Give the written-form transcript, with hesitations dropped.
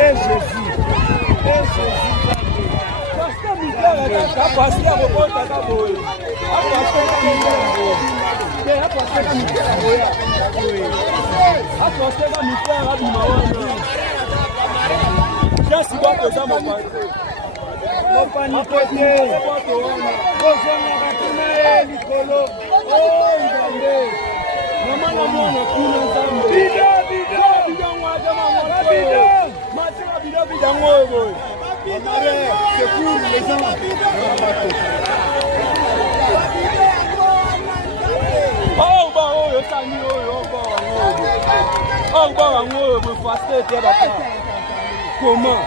Et Jésus. C'est pour les gens. Oh, bah, oh, le Sani, oh, bah, me fasser, comment?